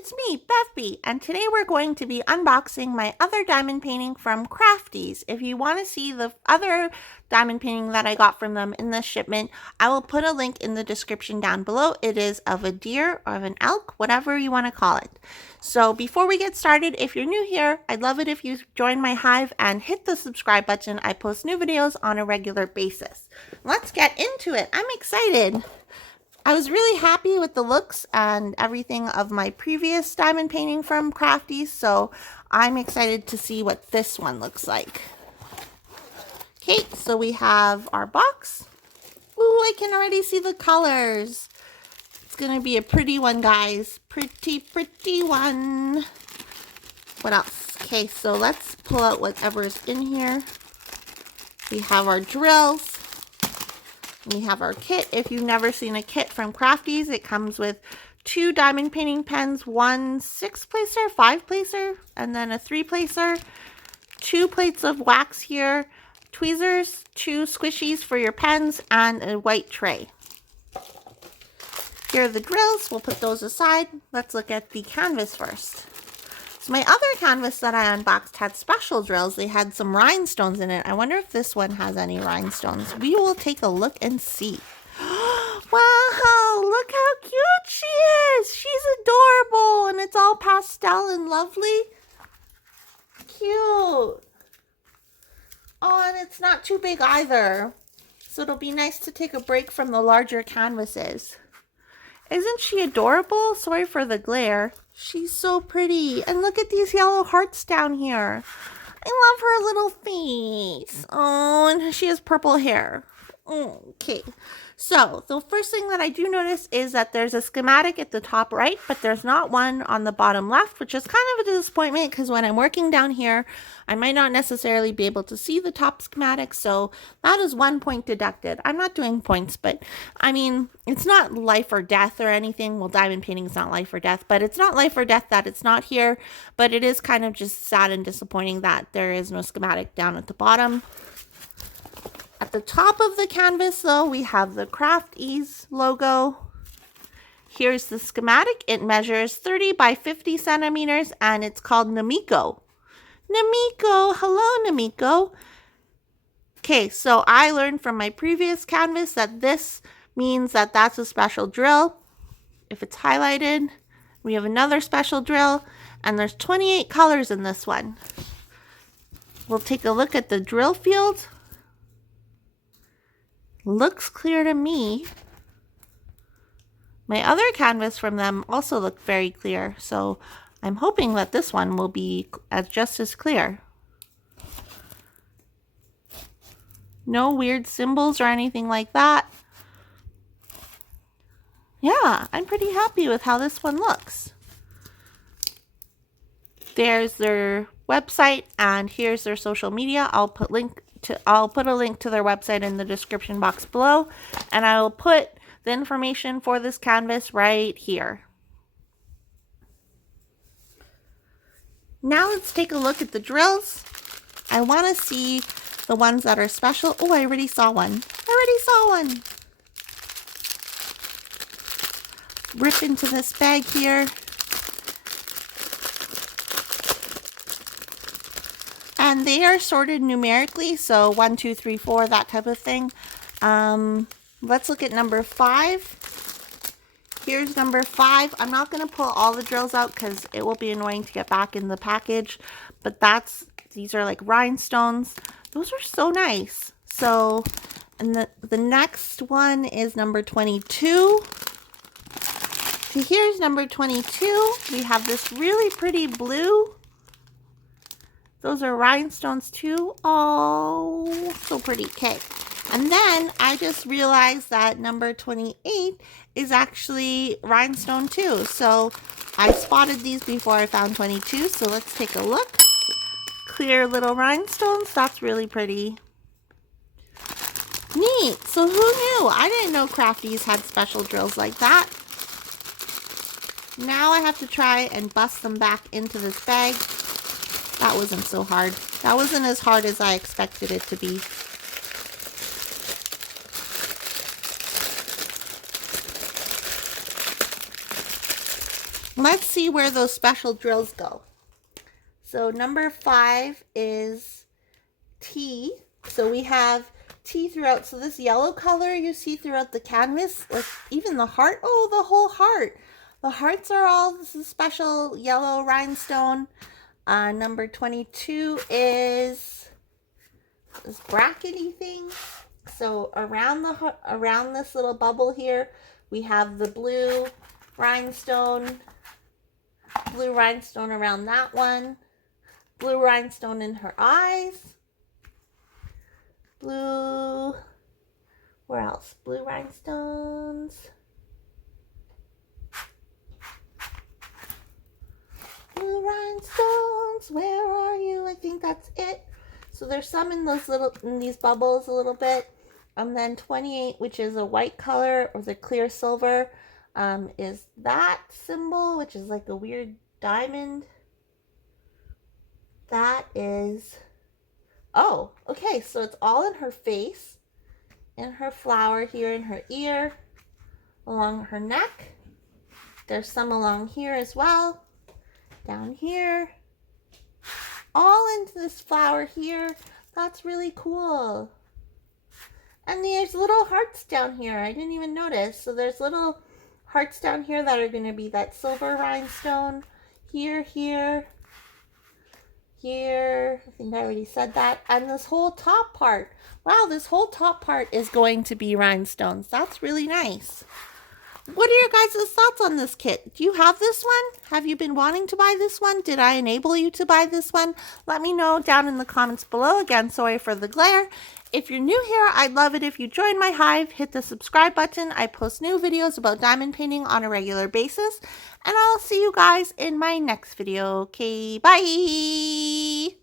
it's me, Bevby, and today we're going to be unboxing my other diamond painting from Crafties. If you want to see the other diamond painting that I got from them in this shipment, I will put a link in the description down below. It is of a deer or of an elk, whatever you want to call it. So before we get started, if you're new here, I'd love it if you join my hive and hit the subscribe button. I post new videos on a regular basis. Let's get into it. I'm excited. I was really happy with the looks and everything of my previous diamond painting from Crafties, so I'm excited to see what this one looks like. Okay, so we have our box. Ooh, I can already see the colors. It's going to be a pretty one, guys. Pretty, pretty one. What else? Okay, so let's pull out whatever's in here. We have our drills. We have our kit. If you've never seen a kit from Crafties, it comes with 2 diamond painting pens, 1 6-placer, 5-placer, and then a 3-placer, 2 plates of wax here, tweezers, 2 squishies for your pens, and a white tray. Here are the drills. We'll put those aside. Let's look at the canvas first. So my other canvas that I unboxed had special drills. They had some rhinestones in it. I wonder if this one has any rhinestones. We will take a look and see. Wow, look how cute she is. She's adorable and it's all pastel and lovely. Cute. Oh, and it's not too big either. So it'll be nice to take a break from the larger canvases. Isn't she adorable? Sorry for the glare. She's so pretty. And look at these yellow hearts down here. I love her little face. Oh, and she has purple hair. Okay. So, the first thing that I do notice is that there's a schematic at the top right, but there's not one on the bottom left, which is kind of a disappointment because when I'm working down here, I might not necessarily be able to see the top schematic, so that is 1 point deducted. I'm not doing points, but I mean, it's not life or death or anything. Well, diamond painting is not life or death, but it's not life or death that it's not here, but it is kind of just sad and disappointing that there is no schematic down at the bottom. At the top of the canvas, though, we have the Crafties logo. Here's the schematic. It measures 30 by 50 centimeters, and it's called Namiko. Namiko! Hello, Namiko! Okay, so I learned from my previous canvas that this means that that's a special drill. If it's highlighted, we have another special drill, and there's 28 colors in this one. We'll take a look at the drill field. Looks clear to me. My other canvas from them also looked very clear, so I'm hoping that this one will be just as clear. No weird symbols or anything like that. Yeah, I'm pretty happy with how this one looks. There's their website and here's their social media. I'll put a link to their website in the description box below, and I will put the information for this canvas right here. Now let's take a look at the drills. I want to see the ones that are special. Oh, I already saw one. Rip into this bag here. And they are sorted numerically, so 1, 2, 3, 4, that type of thing. Let's look at number 5. Here's number 5. I'm not going to pull all the drills out because it will be annoying to get back in the package. But these are like rhinestones. Those are so nice. So, and the next one is number 22. So here's number 22. We have this really pretty blue. Those are rhinestones too. Oh, so pretty. Okay. And then I just realized that number 28 is actually rhinestone too. So I spotted these before I found 22. So let's take a look. Clear little rhinestones. That's really pretty. Neat. So who knew? I didn't know Crafties had special drills like that. Now I have to try and bust them back into this bag. That wasn't so hard. That wasn't as hard as I expected it to be. Let's see where those special drills go. So number 5 is T. So we have T throughout. So this yellow color you see throughout the canvas, like even the heart. Oh, the whole heart. The hearts are all this is special yellow rhinestone. Number 22 is this brackety thing. So around this little bubble here, we have the blue rhinestone around that one, blue rhinestone in her eyes, blue, where else? Blue rhinestones. Blue rhinestones, where are you? I think that's it. So there's some in these bubbles a little bit. And then 28, which is a white color or the clear silver, is that symbol, which is like a weird diamond. That is, oh, okay, so it's all in her face, in her flower here, in her ear, along her neck. There's some along here as well, down here, all into this flower here. That's really cool. And there's little hearts down here. I didn't even notice. So there's little hearts down here that are going to be that silver rhinestone. Here, here, here. I think I already said that. And this whole top part. Wow, this whole top part is going to be rhinestones. That's really nice. What are your guys' thoughts on this kit? Do you have this one? Have you been wanting to buy this one? Did I enable you to buy this one? Let me know down in the comments below. Again, sorry for the glare. If you're new here, I'd love it if you join my hive. Hit the subscribe button. I post new videos about diamond painting on a regular basis. And I'll see you guys in my next video. Okay, bye!